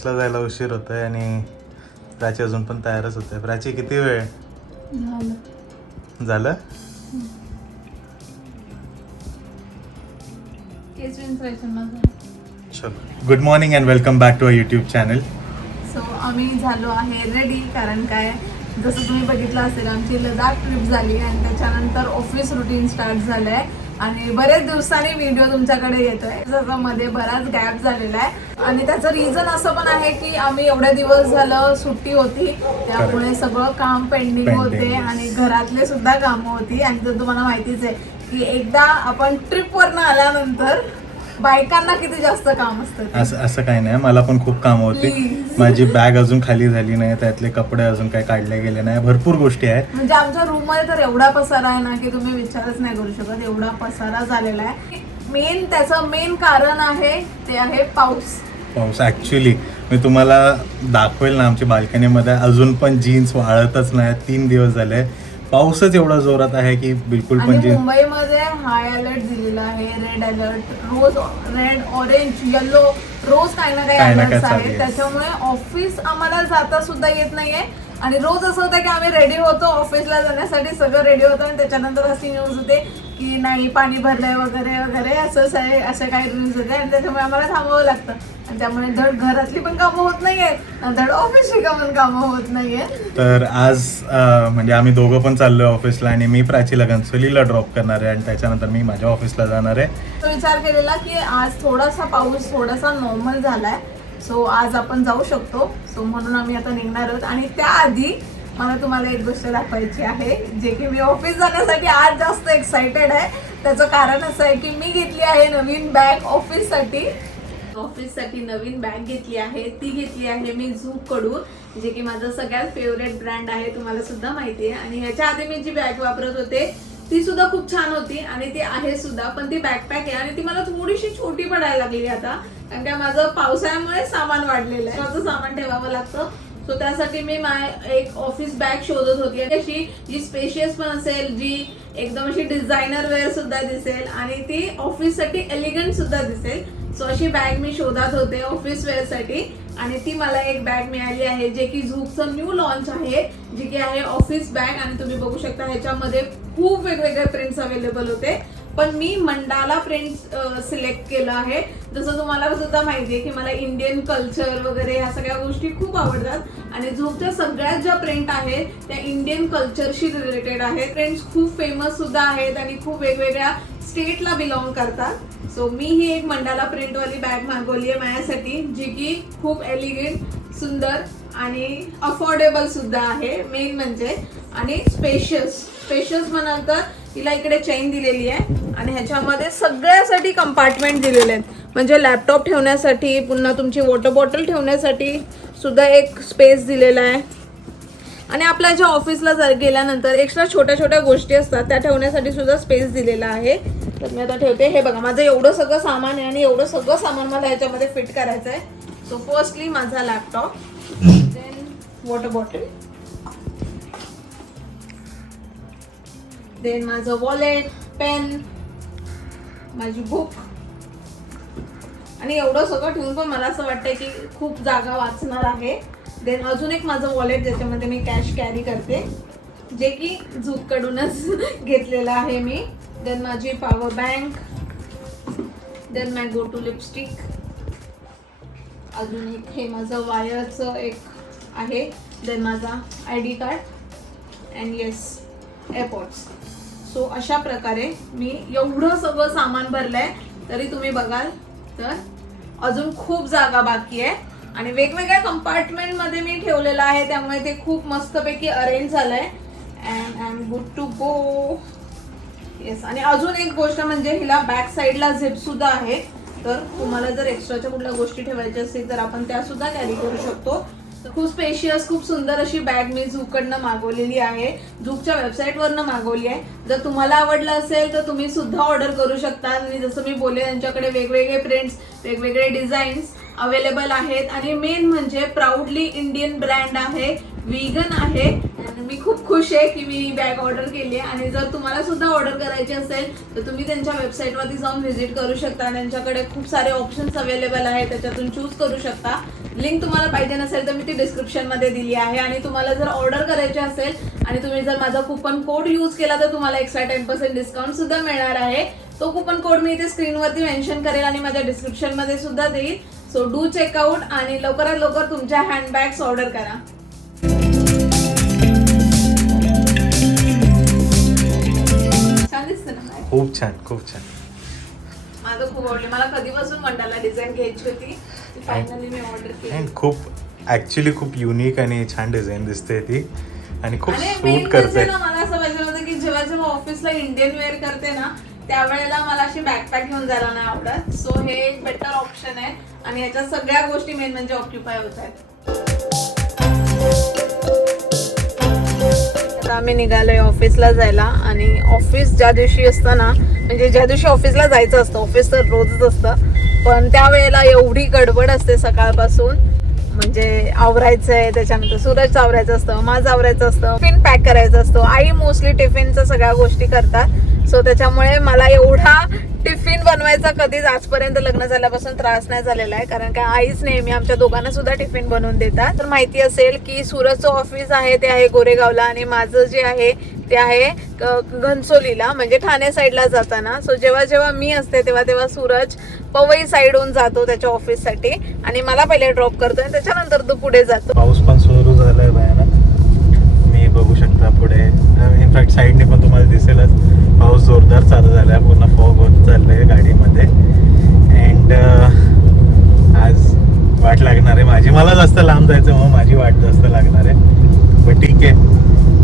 ऑफिसला जायला उशीर होत आहे आणि प्राची अजून पण तयारच होते प्राची किती वेळ? झालं. Good morning and welcome back to a YouTube channel so आम्ही झालो आहे रेडी कारण काय? जसं तुम्ही बघितलं असेल आमची लडाख ट्रिप झाली आणि त्याच्यानंतर ऑफिस रुटीन स्टार्ट झालं आहे आणि बरेच दिवसांनी व्हिडिओ तुमच्याकडे येतोय. जसं मध्ये बराच गॅप झालेला आहे. आणि त्याचं रिझन असं पण आहे की आम्ही एवढे दिवस झालं सुट्टी होती. त्यामुळे सगळं काम पेंडिंग. होते आणि घरातले सुद्धा कामं होती. आणि तर तुम्हाला माहितीच आहे की एकदा आपण ट्रिपवरनं आल्यानंतर बायकांना किती जास्त काम असतं असं असं काही नाही. मला पण खूप कामं होती. माझी बॅग अजून खाली झाली नाही. त्यातले कपडे अजून काही काढले गेले नाही. भरपूर गोष्टी आहेत. म्हणजे आमच्या रूममध्ये तर एवढा पसारा आहे ना की तुम्ही विचारच नाही करू शकत. एवढा पसारा झालेला आहे. मेन त्याचं मेन कारण आहे ते आहे पाऊस. पाऊस. ऍक्च्युली मी तुम्हाला दाखवेल ना आमच्या बाल्कनीमध्ये. अजून पण जीन्स वाळतच नाही तीन दिवस झाले. पाऊसच एवढा जोरात आहे की बिलकुल जीन्स मुंबईमध्ये हाय अलर्ट दिलेला आहे रेड अलर्ट रोज रेड ऑरेंज येल्लो रोज काही ना काही अलर्ट आहे. त्याच्यामुळे ऑफिस आम्हाला जाता सुद्धा येत नाहीये. आणि रोज असं होतं की आम्ही रेडी होतो ऑफिसला जाण्यासाठी सगळं रेडी होतं आणि त्याच्यानंतर अशी न्यूज होते की नाही पाणी भरलंय वगैरे वगैरे असं सगळे असे काही न्यूज होते आणि त्याच्यामुळे आम्हाला थांबावं लागतं. आणि त्यामुळे धड घरातली पण कामं होत आणि धड ऑफिसची पण कामं होत नाहीयेत तर आज म्हणजे आम्ही दोघं पण चाललोय ऑफिसला आणि मी प्राचीला घनसोलीला ड्रॉप करणार आहे. आणि त्याच्यानंतर मी माझ्या ऑफिसला जाणार आहे. तो विचार केलेला की आज थोडासा पाऊस थोडासा नॉर्मल झालाय. सो आज आपण जाऊ शकतो. सो म्हणून आम्ही आता निघणार आहोत. आणि त्याआधी मला तुम्हाला एक गोष्ट दाखवायची आहे जे की मी ऑफिस जाण्यासाठी आज जास्त एक्साइटेड आहे. त्याचं कारण असं आहे की मी घेतली आहे नवीन बॅग ऑफिससाठी ऑफिससाठी नवीन बॅग घेतली आहे ती घेतली आहे मी झूककडून जे की माझं सगळ्यात फेवरेट ब्रँड आहे तुम्हाला सुद्धा माहिती आहे. आणि ह्याच्या आधी मी जी बॅग वापरत होते ती सुद्धा खूप छान होती आणि ती आहे सुद्धा पण ती बॅकपॅक आहे आणि ती मला थोडीशी छोटी पडायला लागली आता. कारण काय माझं पावसाळ्यामुळे सामान वाढलेलं आहे. माझं सामान ठेवावं लागतं. सो त्यासाठी मी माय एक ऑफिस बॅग शोधत होती. आणि अशी जी स्पेशियस पण असेल जी एकदम अशी डिझायनर वेअर सुद्धा दिसेल आणि ती ऑफिससाठी एलिगंट सुद्धा दिसेल. सो अशी बॅग मी शोधत होते ऑफिस वेअरसाठी आणि ती मला एक बॅग मिळाली आहे जे की झूकचं न्यू लॉन्च आहे जी की आहे ऑफिस बॅग आणि तुम्ही बघू शकता ह्याच्यामध्ये खूप वेगवेगळे प्रिंट्स अवेलेबल होते. पण मी मंडाला प्रिंट सिलेक्ट केलं आहे. जसं तुम्हाला सुद्धा माहिती आहे की मला इंडियन कल्चर वगैरे ह्या सगळ्या गोष्टी खूप आवडतात. आणि झोपच्या सगळ्यात ज्या प्रिंट आहेत त्या इंडियन कल्चरशी रिलेटेड आहेत. फ्रेंड्स खूप फेमस सुद्धा आहेत आणि खूप वेगवेगळ्या स्टेटला बिलॉंग करतात. सो मी ही एक मंडाला प्रिंटवाली बॅग मागवली आहे माझ्यासाठी जी की खूप एलिगंट सुंदर आणि अफोर्डेबल सुद्धा आहे. मेन म्हणजे आणि स्पेशियस स्पेशियस म्हणाल तर तिला इकडे चेन दिलेली आहे. आणि ह्याच्यामध्ये सगळ्यासाठी कंपार्टमेंट दिलेले आहेत. म्हणजे लॅपटॉप ठेवण्यासाठी पुन्हा तुमची वॉटर बॉटल ठेवण्यासाठी सुद्धा एक स्पेस दिलेला आहे. आणि आपल्या ज्या ऑफिसला जर गेल्यानंतर एक्स्ट्रा छोट्या छोट्या गोष्टी असतात त्या ठेवण्यासाठी सुद्धा स्पेस दिलेला आहे. तर मी आता ठेवते. हे बघा माझं एवढं सगळं सामान आहे आणि एवढं सगळं सामान मला ह्याच्यामध्ये फिट करायचं आहे सो फर्स्टली माझा laptop then water bottle then माझं वॉलेट पेन माझी बुक आणि एवढं सगळं ठेवून पण मला असं वाटतंय की खूप जागा वाचणार आहे. देन अजून एक माझं वॉलेट ज्याच्यामध्ये मी कॅश कॅरी करते जे की झूककडूनच घेतलेलं आहे मी. देन माझी power bank then my go to lipstick अजून एक हे माझं वायरचं एक आहे. देन माझा I D card and yes airports so अशा प्रकारे मी एवढं सगळं सामान भरलंय तरी तुम्ही बघाल तर अजून खूप जागा बाकी आहे. आणि वेगवेगळ्या कंपार्टमेंटमध्ये मी ठेवलेलं आहे त्यामुळे ते खूप मस्तपैकी अरेंज झालंय. And I am good to go yes आणि अजून एक गोष्ट म्हणजे हिला बॅक साईडला झेपसुद्धा आहे. तर तुम्हाला जर एक्स्ट्राच्या कुठल्या गोष्टी ठेवायच्या असतील तर आपण त्यासुद्धा कॅरी करू शकतो. खूप स्पेशियस खूप सुंदर अशी बॅग मी झूकडनं मागवलेली आहे. झूकच्या वेबसाईटवरनं मागवली आहे. जर तुम्हाला आवडलं असेल तर तुम्ही सुद्धा ऑर्डर करू शकता. आणि जसं मी बोलले त्यांच्याकडे वेगवेगळे प्रिंट्स वेगवेगळे डिझाईन्स अवेलेबल आहेत. आणि मेन म्हणजे प्राऊडली इंडियन ब्रँड आहे. विगन आहे. आणि मी खूप खुश आहे की मी बॅग ऑर्डर केली आहे. आणि जर तुम्हाला सुद्धा ऑर्डर करायची असेल तर तुम्ही त्यांच्या वेबसाईटवरती जाऊन व्हिजिट करू शकता. त्यांच्याकडे खूप सारे ऑप्शन्स अवेलेबल आहे त्याच्यातून चूज करू शकता. लिंक तुम्हाला पाहिजे नसेल तर मी ती डिस्क्रिप्शनमध्ये दिली आहे. आणि तुम्हाला जर ऑर्डर करायची असेल आणि तुम्ही जर माझा कुपन कोड यूज केला तर तुम्हाला एक्स्ट्रा टेन पर्सेंट डिस्काउंट सुद्धा मिळणार आहे. तो कुपन कोड मी इथे स्क्रीनवरती मेन्शन करेल आणि माझ्या डिस्क्रिप्शनमध्ये सुद्धा देईल. सो डू चेकआउट आणि लवकरात लवकर तुमच्या हँडबॅग्स ऑर्डर करा. खूप छान खूप छान. माझं खूप आवडले. मला कधीपासून मंडाला डिझाईन घ्यायची होती फायनली मी ऑर्डर केली. खूप ऍक्च्युली खूप युनिक आणि छान डिझाईन दिसते ती. आणि खूप सूट म्हणजे करते. ना मला असं पाहिजे होतं की जेव्हा जेव्हा ऑफिसला इंडियन वेअर करते ना त्यावेळेला मला अशी बॅकपॅक घेऊन जायला नाही आवडत. सो हे एक बेटर ऑप्शन आहे. आणि याच्या सगळ्या गोष्टी मेन म्हणजे ऑक्युपाय होत आहेत. आम्ही निघालोय ऑफिसला जायला आणि ऑफिस ज्या दिवशी असतं ना म्हणजे ज्या दिवशी ऑफिसला जायचं असतं ऑफिस तर रोजच असतं पण त्यावेळेला एवढी गडबड असते सकाळपासून म्हणजे आवरायचं आहे त्याच्यानंतर सूरज आवरायचं असतं माझं आवरायचं असतं टिफिन पॅक करायचं असतं. आई मोस्टली टिफिनचं सगळ्या गोष्टी करतात सो त्याच्यामुळे मला एवढा टिफिन बनवायचा कधीच आजपर्यंत लग्न झाल्यापासून त्रास नाही झालेला आहे. कारण का आईच नेहमी आमच्या दोघांना सुद्धा टिफिन बनवून देतात. तर माहिती असेल की सूरजचं ऑफिस आहे ते आहे गोरेगावला आणि माझं जे आहे ते आहे घनसोलीला म्हणजे ठाणे साईडला जाताना. सो जेव्हा जेव्हा मी असते तेव्हा तेव्हा सूरज पवई साईडहून जातो त्याच्या ऑफिससाठी आणि मला पहिले ड्रॉप करतो आणि त्याच्यानंतर तो पुढे जातो. पाऊस पण सुरू झालाय भयानक. मी बघू शकता पुढे. इनफॅक्ट साईडने पण तुम्हाला दिसेलच. पाऊस जोरदार चालू झालाय पूर्ण फॉग होत चाललंय गाडीमध्ये. अँड आज वाट लागणार आहे माझी. मला जास्त लांब जायचं म्हणून माझी वाट जास्त लागणार आहे. पण ठीक आहे.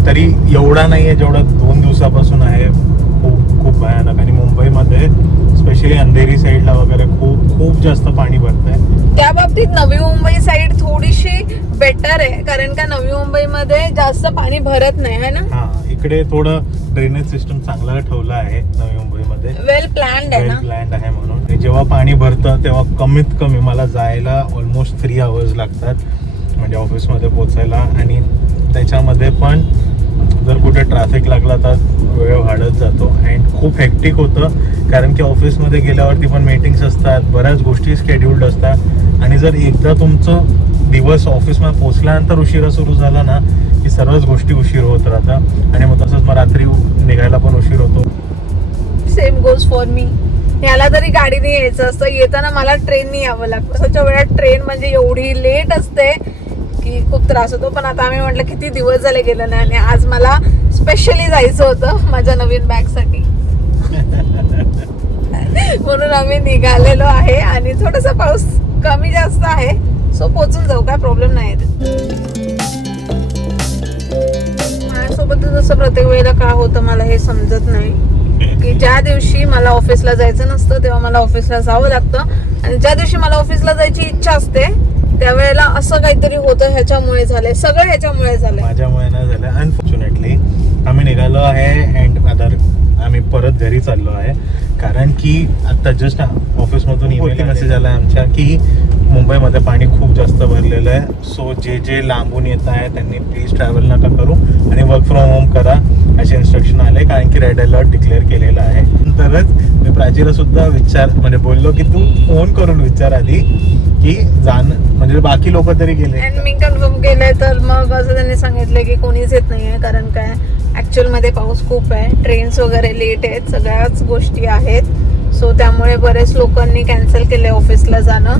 तरी एवढा नाही आहे जेवढा दोन दिवसापासून आहे. खूप खूप भयानक. आणि मुंबईमध्ये स्पेशली अंधेरी साईडला वगैरे खूप खूप जास्त पाणी भरतंय त्या बाबतीत नवी मुंबई साईड थोडीशी बेटर आहे. कारण का नवी मुंबईमध्ये जास्त पाणी भरत नाही है ना? हा. इकडे थोडं ड्रेनेज सिस्टम चांगला ठेवला आहे नवी मुंबईमध्ये. वेल प्लॅन्ड आहे वेल प्लॅन्ड आहे म्हणून. जेव्हा पाणी भरतं तेव्हा कमीत कमी मला जायला ऑलमोस्ट थ्री आवर्स लागतात म्हणजे ऑफिसमध्ये पोचायला आणि त्याच्यामध्ये पण जर कुठे ट्रॅफिक लागला तर वेळ वाढत जातो. अँड खूप हेक्टिक होतं कारण की ऑफिसमध्ये गेल्यावरती पण मीटिंग्स असतात बऱ्याच गोष्टी स्केड्युल्ड असतात. आणि जर एकदा तुमचं दिवस ऑफिसमध्ये पोचल्यानंतर उशिरा सुरू झाला ना सर्वच गोष्टी उशीर होत राहतात. आणि मग तसंच मग रात्री निघायला पण उशीर होतो. सेम गोज फॉर मी याला तरी गाडीने यायचं असतं. येताना मला ट्रेननी यावं लागतं. त्याच्या वेळात ट्रेन म्हणजे एवढी लेट असते की खूप त्रास होतो. पण आता आम्ही म्हटलं किती दिवस झाले गेलं नाही आणि आज मला स्पेशली जायचं होतं माझ्या नवीन बॅगसाठी म्हणून आम्ही निघालेलो आहे आणि थोडासा पाऊस कमी जास्त आहे. सो पोचून जाऊ. काय प्रॉब्लेम नाही माझ्यासोबत जसं प्रत्येक वेळेला का होतं मला हे समजत नाही. की ज्या दिवशी मला ऑफिसला जायचं नसतं तेव्हा मला ऑफिसला जावं लागतं. आणि ज्या दिवशी मला ऑफिसला जायची इच्छा असते त्यावेळेला असं काहीतरी होतं ह्याच्यामुळे झालंय. सगळं ह्याच्यामुळे झालंय. माझ्यामुळे नाही झालं अनफॉर्च्युनेटली आम्ही निघालो आहे अँड आता आम्ही परत घरी चाललो आहे. कारण की आता जस्ट ऑफिसमधून ईमेल मेसेज आला आहे आमच्या की मुंबईमध्ये पाणी खूप जास्त भरलेलं आहे. सो जे जे लांबून येत आहे त्यांनी प्लीज ट्रॅव्हल नका करू आणि वर्क फ्रॉम होम करा असे इन्स्ट्रक्शन आले. कारण की रेड अलर्ट डिक्लेअर केलेला आहे. नंतरच मी प्राचीला सुद्धा विचार म्हणजे बोललो की तू फोन करून विचार आधी. की जाण म्हणजे बाकी लोक तरी गेले. आणि मी कन्फर्म केलंय तर मग असं त्यांनी सांगितलं की कोणीच येत नाहीये कारण काय? ऍक्च्युअलमध्ये पाऊस खूप आहे ट्रेन्स वगैरे लेट आहेत सगळ्याच गोष्टी आहेत. सो त्यामुळे बरेच लोकांनी कॅन्सल केले ऑफिसला जाणं.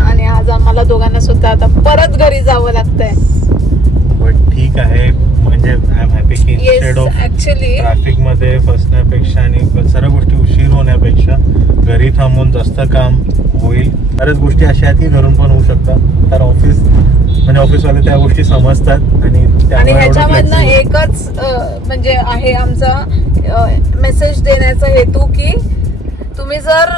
आणि आज आम्हाला दोघांना सुद्धा आता परत घरी जावं लागतंय. बट ठीक आहे. म्हणजे ऍक्च्युली ट्रॅफिकमध्ये फसण्यापेक्षा आणि सर्व गोष्टी उशीर होण्यापेक्षा घरी थांबून जास्त काम होईल. बऱ्याच गोष्टी अशा आहेत की घरून पण होऊ शकतात. तर ऑफिस म्हणजे ऑफिसवाले त्या गोष्टी समजतात आणि आणि ह्याच्यामधनं एकच म्हणजे आहे आमचा मेसेज देण्याचा हेतू की तुम्ही जर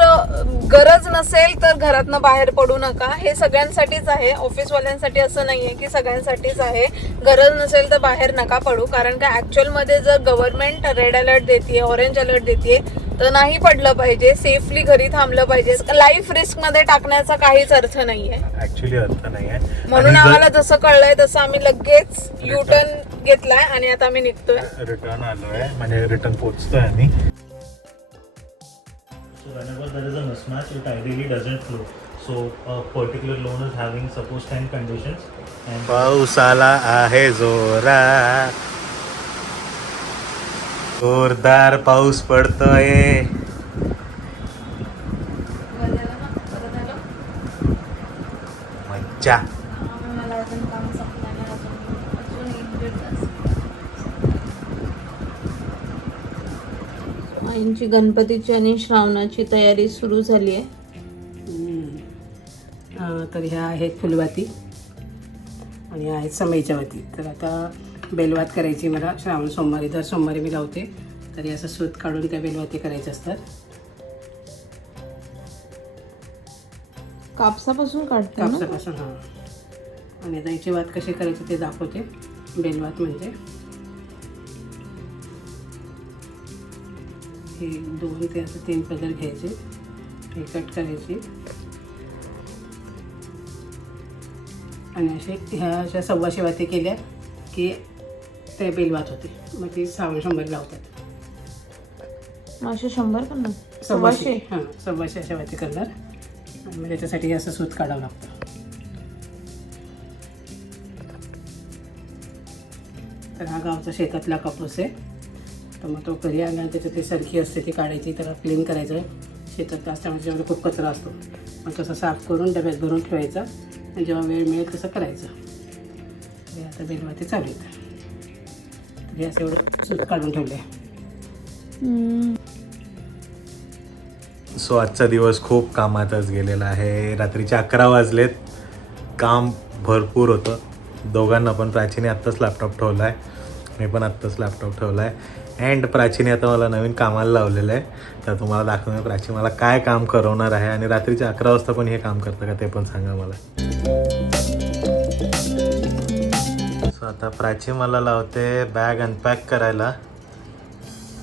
गरज नसेल तर घरातनं बाहेर पडू नका. हे सगळ्यांसाठीच आहे. ऑफिसवाल्यांसाठी असं नाहीये की सगळ्यांसाठीच आहे. गरज नसेल तर बाहेर नका पडू. कारण का ऍक्च्युअलमध्ये जर गव्हर्नमेंट रेड अलर्ट देते ऑरेंज अलर्ट देते तर नाही पडलं पाहिजे. सेफली घरी थांबलं पाहिजे. लाईफ रिस्कमध्ये टाकण्याचा काहीच अर्थ नाहीये. ऍक्च्युली अर्थ नाही आहे म्हणून आम्हाला जसं कळलंय तसं आम्ही लगेच युटर्न घेतलाय आणि आता आम्ही निघतोय. रिटर्न आलोय. म्हणजे रिटर्न पोहोचतोय आम्ही. So whenever there is a mismatch, it ideally doesn't flow. So a particular loan is having suppose 10 conditions. And पाऊस आला आहे जोरा जोरदार पाऊस पडतोय मज्जा आईंची गणपतीची आणि श्रावणाची तयारी सुरू झाली आहे. तर ह्या आहेत फुलवाती आणि ह्या आहेत समईच्या वाती. तर आता बेलवात करायची मला श्रावण सोमवारी. दर सोमवारी मी लावते. तर असं सूत काढून त्या बेलवाती करायच्या असतात. कापसापासून काढते कापसापासून हां. आणि आता याची वात कशी करायची ते दाखवते. बेलवात म्हणजे. हे दोन ते असं तीन पदर घ्यायचे हे कट करायचे. आणि असे ह्या अशा सव्वाशे वाती केल्या की ते बेलवात होते. मग ती श्रावण शंभर लावतात. असे शंभर ना सव्वाशे. हां सव्वाशे अशा वाती करणार. आणि मग त्याच्यासाठी असं सूत काढावं लागतं. तर हा गावचा शेतातला कापूस आहे. तर मग तो घरी आला त्याच्यात ती सरकी असते ती काढायची त्याला क्लीन करायचं. शेतात असल्यामुळे त्याच्यामध्ये खूप कचरा असतो मग तसं साफ करून डब्यात भरून ठेवायचा आणि जेव्हा वेळ मिळेल तसं करायचं. हे आता बेलवाती चालू आहेत. तर हे असं एवढं सूत काढून ठेवलं आहे सो आजचा दिवस खूप कामातच गेलेला आहे. रात्रीचे अकरा वाजलेत. काम भरपूर होतं. दोघांना पण प्राचीने आत्ताच लॅपटॉप ठेवला आहे मी पण आत्ताच लॅपटॉप ठेवला आहे अँड प्राचीने आता मला नवीन कामाला लावलेलं आहे. तर तुम्हाला दाखवून प्राची मला काय काम करवणार आहे आणि रात्रीचे अकरा वाजता पण हे काम करतं का ते पण सांगा मला. सो आता प्राची मला लावते बॅग अनपॅक करायला.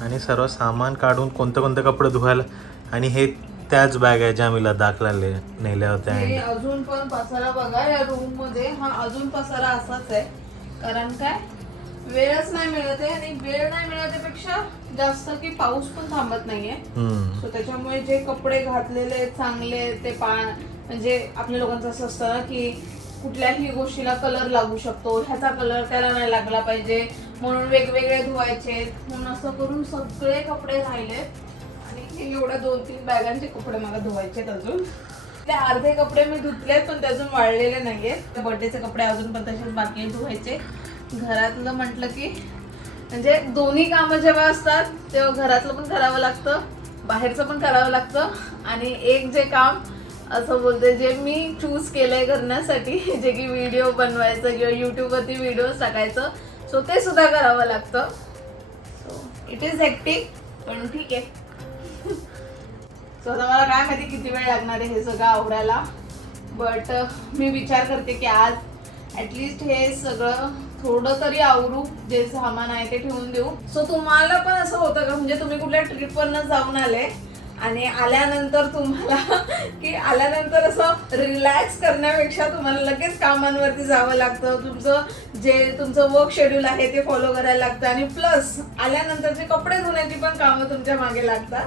आणि सर्व सामान काढून कोणते कोणते कपडे धुवायला आणि हे त्याच बॅग आहे ज्या मी लडाखला ले- नेल्या होत्या. अजून पण पसारा बघा या रूममध्ये. हा अजून पसारा असाच आहे. कारण काय? वेळच नाही मिळत आहे आणि वेळ नाही मिळण्यापेक्षा जास्त की पाऊस पण थांबत नाहीये. सो त्याच्यामुळे जे कपडे घातलेले चांगले ते पा म्हणजे आपल्या लोकांचं असं असतं ना की कुठल्याही गोष्टीला कलर लागू शकतो. ह्याचा कलर त्याला नाही लागला पाहिजे. म्हणून वेगवेगळे धुवायचे म्हणून असं करून सगळे कपडे राहिले. आणि एवढ्या दोन तीन बॅगांचे कपडे मला धुवायचे अजून. ते अर्धे कपडे मी धुतलेत पण ते अजून वाळलेले नाहीयेत. बर्थडेचे कपडे अजून पण तसेच बाकी धुवायचे. घरातलं म्हटलं की म्हणजे दोन्ही कामं जेव्हा असतात तेव्हा घरातलं पण करावं लागतं बाहेरचं पण करावं लागतं. आणि एक जे काम असं बोलते जे मी चूज केलंय करण्यासाठी जे की व्हिडिओ बनवायचं किंवा यूट्यूबवरती व्हिडिओ टाकायचं सो ते सुद्धा करावं लागतं. सो इट इज हेक्टिक पण ठीक आहे. सो आता मला काय माहिती किती वेळ लागणार आहे हे सगळं आवडायला बट मी विचार करते की आज ॲटलिस्ट हे सगळं थोडं तरी आवरू जे सामान आहे ते ठेवून देऊ. सो तुम्हाला पण असं होतं का? म्हणजे तुम्ही कुठल्या ट्रिपवरनं जाऊन आले आणि आल्यानंतर तुम्हाला की आल्यानंतर असं रिलॅक्स करण्यापेक्षा तुम्हाला लगेच कामांवरती जावं लागतं. तुमचं जे तुमचं वर्क शेड्यूल आहे ते फॉलो करायला लागतं आणि प्लस आल्यानंतरचे कपडे धुण्याची पण कामं तुमच्या मागे लागतात.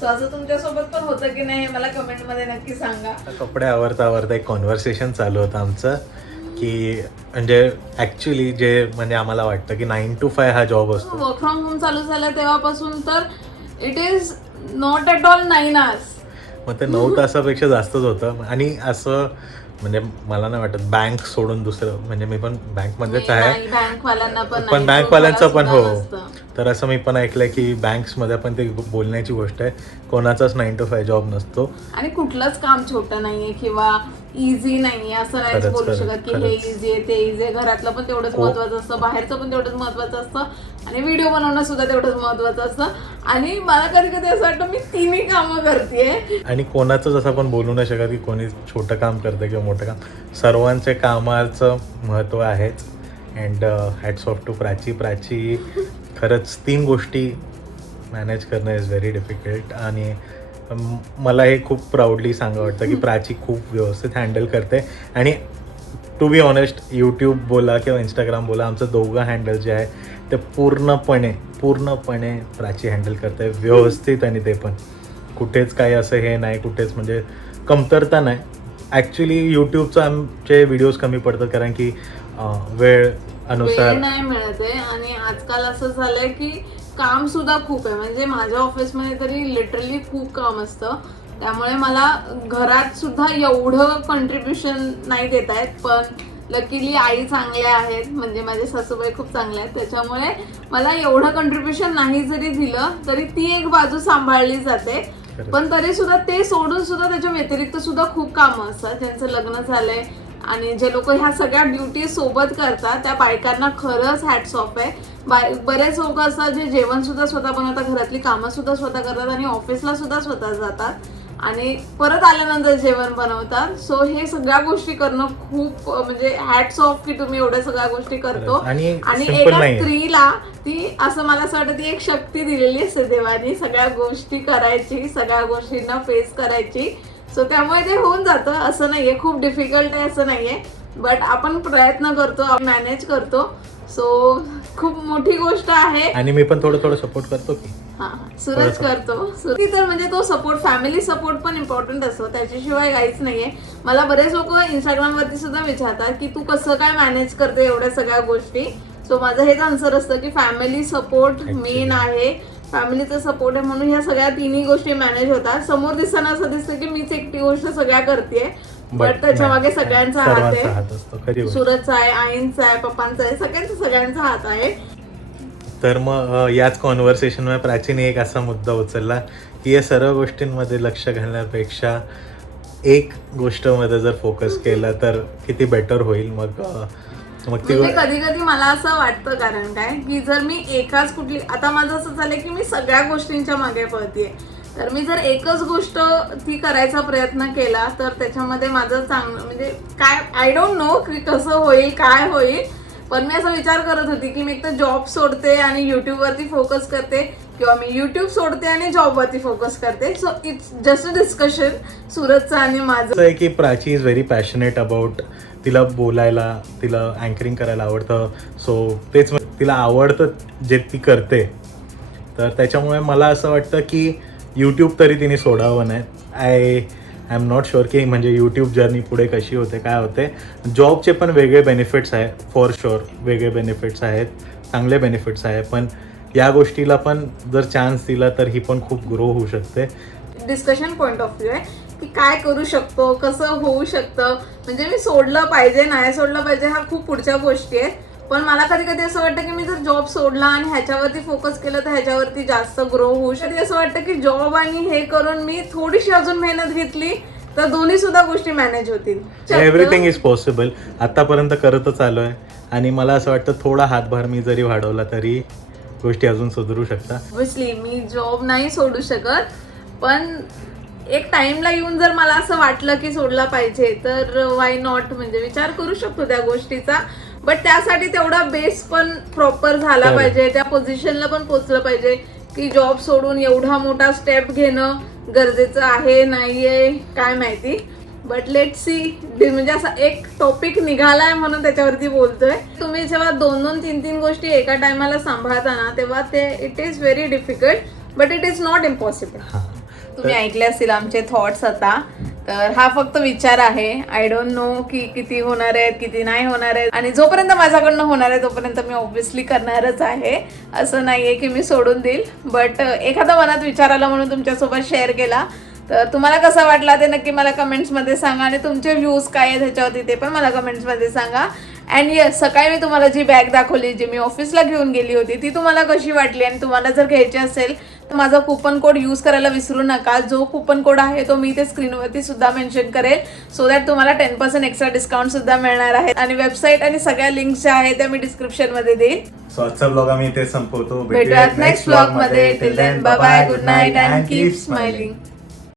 सो असं तुमच्यासोबत पण होतं की नाही हे मला कमेंटमध्ये नक्की सांगा. कपडे आवरता आवरता एक कॉन्व्हर्सेशन चालू होतं आमचं. की म्हणजे ॲक्च्युली जे म्हणजे आम्हाला वाटतं की नाईन टू फाय हा जॉब असतो. वर्क फ्रॉम होम चालू झालं तेव्हापासून तर it is not at all nine hours मग ते नऊ तासापेक्षा जास्तच होतं. आणि असं म्हणजे मला नाही वाटत बँक सोडून दुसरं म्हणजे मी पण बँकमध्येच आहे. पण बँकवाल्यांचं पण हो. तर असं मी पण ऐकलंय की बँक्समध्ये पण ते बोलण्याची गोष्ट आहे. कोणाचाच नाईन टू फाय जॉब नसतो. आणि कुठलंच काम छोटं नाहीये किंवा इझी नाहीये असं नाही खरंच, बोलू खरंच, शकत की हे खरंच. इझी आहे ते इझी आहे. घरातलं पण तेवढंच हो. महत्वाचं असतं बाहेरचं पण तेवढंच महत्वाचं असतं. आणि व्हिडिओ बनवणं सुद्धा तेवढंच महत्वाचं असतं. आणि मला कधी कधी असं वाटतं मी तिन्ही कामं करते आणि कोणाचंच असं पण बोलू नाही शकत की कोणी छोटं काम करतं किंवा मोठं काम. सर्वांचे कामाचं महत्त्व आहेच. And hats off to Prachi. Prachi खरंच तीन गोष्टी मॅनेज करणं इज व्हेरी डिफिकल्ट आणि मला हे खूप प्राऊडली सांगा वाटतं की प्राची खूप व्यवस्थित हँडल करते. आणि टू बी ऑनेस्ट यूट्यूब बोला किंवा इंस्टाग्राम बोला आमचं दोघं हँडल जे आहे ते पूर्णपणे पूर्णपणे प्राची हँडल करते. व्यवस्थित आणि ते पण. कुठेच काही असं हे नाही कुठेच म्हणजे कमतरता नाही. ॲक्च्युली यूट्यूबचं आमचे व्हिडिओज कमी पडतात कारण की वेळ अनुसार नाही मिळत आहे. आणि आजकाल असं झालंय की काम सुद्धा खूप आहे. म्हणजे माझ्या ऑफिसमध्ये तरी लिटरली खूप काम असतं. त्यामुळे मला घरात सुद्धा एवढं कंट्रीब्युशन नाही देत आहेत पण लकीली आई चांगल्या आहेत. म्हणजे माझे सासूबाई खूप चांगल्या आहेत. त्याच्यामुळे मला एवढं कंट्रीब्युशन नाही जरी दिलं तरी ती एक बाजू सांभाळली जाते. पण तरी सुद्धा ते सोडून सुद्धा त्याच्या व्यतिरिक्त सुद्धा खूप कामं असतात. ज्यांचं लग्न झालंय आणि जे लोक ह्या सगळ्या ड्युटी सोबत करतात त्या बायकांना खरंच हॅट्स ऑफ आहे. बरेच लोक असतात जे जेवण सुद्धा स्वतः बनवतात घरातली कामं सुद्धा स्वतः करतात आणि ऑफिसला सुद्धा स्वतः जातात आणि परत आल्यानंतर जेवण बनवतात. सो हे सगळ्या गोष्टी करणं खूप म्हणजे हॅट्स ऑफ की तुम्ही एवढ्या सगळ्या गोष्टी करतो. आणि एका. स्त्रीला ती असं मला असं वाटतं ती एक शक्ती दिलेली असते देवानी सगळ्या गोष्टी करायची सगळ्या गोष्टींना फेस करायची. सो त्यामुळे ते होऊन जातं असं नाहीये. खूप डिफिकल्ट आहे असं नाहीये. बट आपण प्रयत्न करतो मॅनेज करतो. सो खूप मोठी गोष्ट आहे. आणि मी पण थोडं थोडं सपोर्ट करतो की. हा सूरज करतो. तर म्हणजे तो सपोर्ट फॅमिली सपोर्ट पण इम्पॉर्टंट असतो. त्याच्याशिवाय काहीच नाहीये. मला बरेच लोक इंस्टाग्राम वरती सुद्धा विचारतात की तू कसं काय मॅनेज करते एवढ्या सगळ्या गोष्टी? सो माझं हेच आन्सर असतं की फॅमिली सपोर्ट मेन आहे. फॅमिलीचा सपोर्ट आहे म्हणून ह्या सगळ्या तिन्ही गोष्टी मॅनेज होतात. समोर दिसताना असं दिसतं की मीच एकटी गोष्ट सगळ्या करते बट त्याच्यामागे सगळ्यांचा हात आहे. सूरजचा आहे आईंचा आहे पप्पांचा आहे सगळ्यांचा सगळ्यांचा हात आहे. तर मग याच कॉन्व्हर्सेशनमध्ये प्राचीने एक असा मुद्दा उचलला की या सर्व गोष्टींमध्ये लक्ष घालण्यापेक्षा एक गोष्टमध्ये जर फोकस केला तर किती बेटर होईल? मग मग म्हणजे कधी कधी मला असं वाटतं कारण काय की जर मी एकाच कुठली आता माझं असं झालंय की मी सगळ्या गोष्टींच्या मागे पळतीये. तर मी जर एकच गोष्ट ती करायचा प्रयत्न केला तर त्याच्यामध्ये माझं चांगलं म्हणजे काय आय डोंट नो की कसं होईल काय होईल पण मी असा विचार करत होती की मी एक तर जॉब सोडते आणि यूट्यूबवरती फोकस करते किंवा मी यूट्यूब सोडते आणि जॉबवरती फोकस करते. So it's just a discussion सुरतचं आणि माझं. आहे की Prachi is very passionate about तिला बोलायला तिला अँकरिंग करायला आवडतं. सो तेच तिला आवडतं जे ती करते. तर त्याच्यामुळे मला असं वाटतं की यूट्यूब तरी तिने सोडावं नाही. I I am not sure की म्हणजे यूट्यूब जर्नी पुढे कशी होते काय होते. जॉबचे पण वेगळे बेनिफिट्स आहे फॉर शुअर वेगळे बेनिफिट्स आहेत चांगले बेनिफिट्स आहे पण या गोष्टीला पण जर चान्स दिला तर ही पण खूप ग्रो होऊ शकते. डिस्कशन पॉईंट ऑफ व्ह्यू आहे की काय करू शकतो कसं होऊ शकतं. म्हणजे मी सोडलं पाहिजे नाही सोडलं पाहिजे हा खूप पुढच्या गोष्टी आहेत. पण मला कधी कधी असं वाटतं की मी जर जॉब सोडला आणि ह्याच्यावरती फोकस केलं तर ह्याच्यावरती जास्त ग्रो होऊ शकते असं वाटतं की जॉब आणि हे करून मी थोडीशी अजून मेहनत घेतली तर दोन्ही सुद्धा गोष्टी मॅनेज होतील. एव्हरीथिंग इज पॉसिबल आतापर्यंत करतच आलो आहे आणि मला असं वाटतं थोडा हातभार मी जरी वाढवला तरी गोष्टी अजून सुधरू शकतात ऑब्विसली मी जॉब नाही सोडू शकत पण एक टाइमला येऊन जर मला असं वाटलं की सोडला पाहिजे तर वाय नॉट म्हणजे विचार करू शकतो त्या गोष्टीचा. बट त्यासाठी तेवढा बेस पण प्रॉपर झाला. पाहिजे. त्या पोझिशनला पण पोचलं पाहिजे की जॉब सोडून एवढा मोठा स्टेप घेणं गरजेचं आहे नाहीये काय माहिती. बट लेट सी म्हणजे असा एक टॉपिक निघालाय म्हणून त्याच्यावरती बोलतोय. तुम्ही जेव्हा दोन दोन तीन तीन गोष्टी एका टायमाला सांभाळताना तेव्हा ते it is very difficult but it is not impossible तुम्ही ऐकले असतील आमचे थॉट्स आता. तर हा फक्त विचार आहे. आय डोंट नो की किती होणार आहेत किती नाही होणार आहेत. आणि जोपर्यंत माझ्याकडनं होणार आहे तोपर्यंत मी ऑब्व्हियसली करणारच आहे. असं नाही आहे की मी सोडून देईल. बट एखादा मनात विचार आला म्हणून तुमच्यासोबत शेअर केला. तर तुम्हाला कसा वाटला ते नक्की मला कमेंट्समध्ये सांगा. आणि तुमचे व्ह्यूज काय आहेत ह्याच्यावरती ते पण मला कमेंट्समध्ये सांगा. अँड येस सकाळी मी तुम्हाला जी बॅग दाखवली जी मी ऑफिसला घेऊन गेली होती ती तुम्हाला कशी वाटली? आणि तुम्हाला जर घ्यायची असेल माझा कुपन कोड यूज करायला विसरू नका. जो कुपन कोड आहे तो मी ते स्क्रीनवरती सुद्धा मेन्शन करेल. सो दॅट तुम्हाला टेन पर्सेंट एक्स्ट्रा डिस्काउंट सुद्धा मिळणार आहे. आणि वेबसाईट आणि सगळ्या लिंक्स ज्या आहेत त्या मी डिस्क्रिप्शनमध्ये देईल सो आजचा ब्लॉग आम्ही इथे संपवतो. भेटूयात नेक्स्ट ब्लॉगमध्ये. Till then bye good night and keep smiling